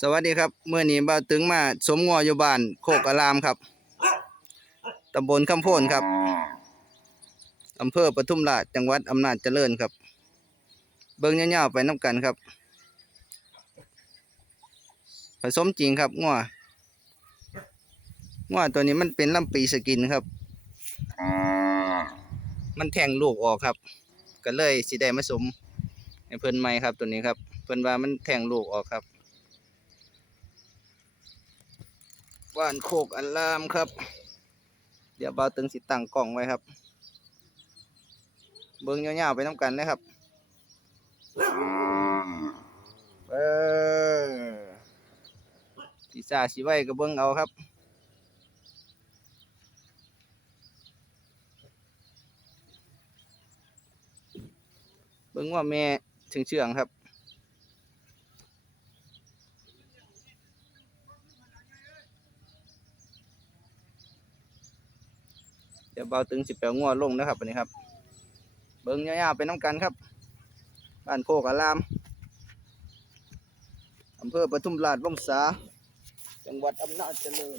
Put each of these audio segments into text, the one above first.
สวัสดีครับเมื่อนี้บ่าวตึงมาสมงัวอยู่บ้านโคกอารามครับตำบลคำโพนครับอำเภอปทุมราชจังหวัดอำนาจเจริญครับ เบิ่งยาวๆไปน้ำกันครับ ผสมจริงครับงัวงัวตัวนี้มันเป็นลำปีสกินครับ มันแทงลูกออกครับ ก็เลยสิได้มาสมให้เพิ่นใหม่ครับตัวนี้ครับ เพิ่นว่ามันแทงลูกออกครับ บ้านโคกอันลามครับ เดี๋ยวเบาตึงสิตั้งกล้องไว้ครับ เบิ้งยาวๆไปน้ำกันนะครับเออสีสาสีไว้ก็เบิ้งเอาครับเบิ้งว่าแม่ถึงเชื่องครับ เดี๋ยวเบาตึงสิแปลงัวลงนะครับวันนี้ครับ เบิ้งยาวๆไปน้ำกันครับ บ้านโคกอารามอำเภอปทุมราชวงศาจังหวัดอำนาจเจริญ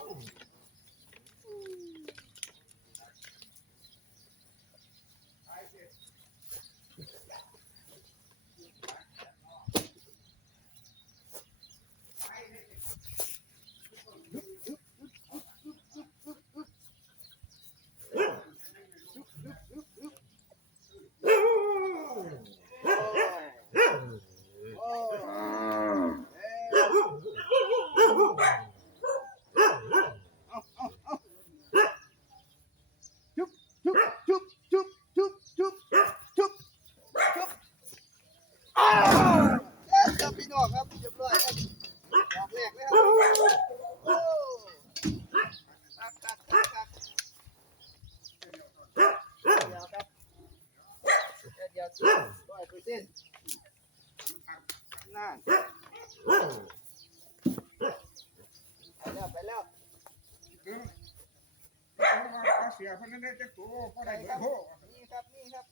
เสียเพราะนั่นได้จะตัวก็ได้เยอะโหนี่ครับ นี่ครับ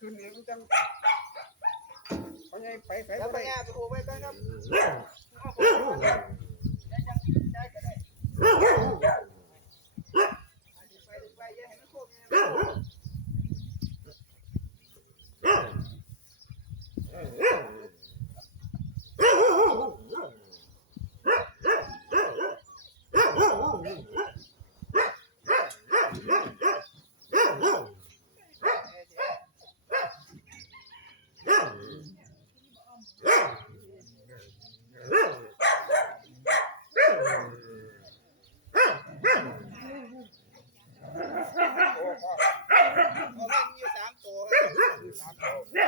ขึ้นเองจัง เขาใหญ่ไปใส่แล้วบ่ไปได้งานไปโอ้ไปกันครับไปได้ก็ได้ไปไปอย่าให้มันโคกเนี่ยโอ้แม่มีอยู่สามตัวครับสามตัวเรีย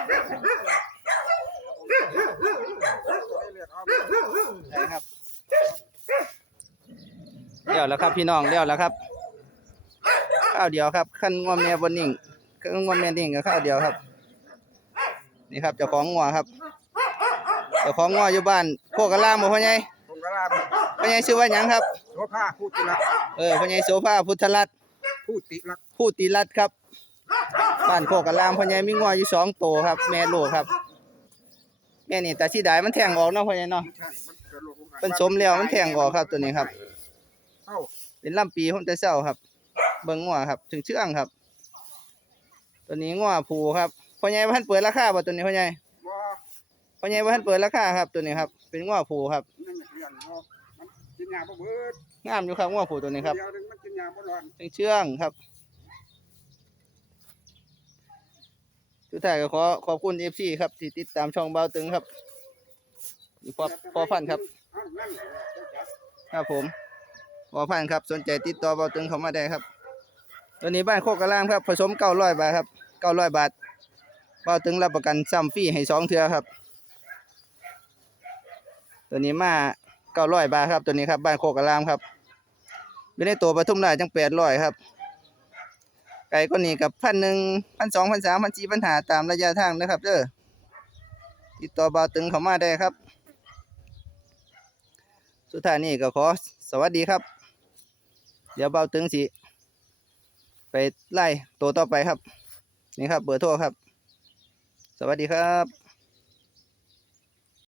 กเอาใช่ครับเดี๋ยวแล้วครับพี่น้องเดี๋ยวแล้วครับข้าวเดียวครับขั้นงวแม่บนนิ่งขั้นงวแม่นิ่งกับข้าวเดียวครับ นี่ครับเจ้าของงัวครับเจ้าของงัวอยู่บ้านโคกกะลามบ่พ่อใหญ่ผมกระลาพ่อใหญ่ชื่อว่าหยังครับ โสภาพูดติลักเออพ่อใหญ่โสภาพุทธรัตน์พูดติลัก ผู้ตีรัตน์ครับ บ้านโคกกะลามพ่อใหญ่มีงัวอยู่สองตัวครับ แม่ลูกครับ แม่นี่แต่ที่ใดมันแทงออกเนาะพ่อใหญ่เนาะใช่มันเกิดโรคของเป็นสมแล้วมันแทงออกครับตัวนี้ครับเอ้าเป็นลำปีผมแต่เช้าครับ เบิ่งงัวครับ ถึงเชื่องครับ ตัวนี้งัวผูครับพ่อใหญ่ว่าท่านเปิดราคาบ่ตัวนี้พ่อใหญ่บ่พ่อใหญ่ว่าท่านเปิดราคาครับ ตัวนี้ครับ เป็นงัวผูครับนั่นเรื่องเนาะมันกินยาบ่เบิดงามอยู่ครับงัวผูตัวนี้ครับเดียวนึงมันกินยาบ่ร้อนถึงเชื่องครับ สุดท้ายก็ขอขอบคุณ FC ครับที่ติดตามช่องเบาตึงครับนี่พอพอพันธุ์ครับนะครับผมพอพันธุ์ครับ สนใจติดต่อเบาตึงเขามาได้ครับ ตัวนี้บ้านโคกกระลามครับ ผสมเก้าร้อยบาทครับเก้าร้อยบาทเบาตึงรับประกันซ้ำฟรีให้สองเทือครับ ตัวนี้มาเก้าร้อยบาทครับ ตัวนี้ครับบ้านโคกกระลามครับอยู่ในตัวปทุมราชจังแปดร้อยครับ ไก่ก็นี่กับพันหนึ่งพันสองพันสามพันสี่พันหาตามระยะทางนะครับเด้อติดต่อบ่าวตึงเข้ามาได้ครับ สุดท้ายนี้ก็ขอสวัสดีครับ เดี๋ยวบ่าวตึงสิไปไล่ตัวต่อไปครับ นี่ครับเบอร์โทรครับ สวัสดีครับ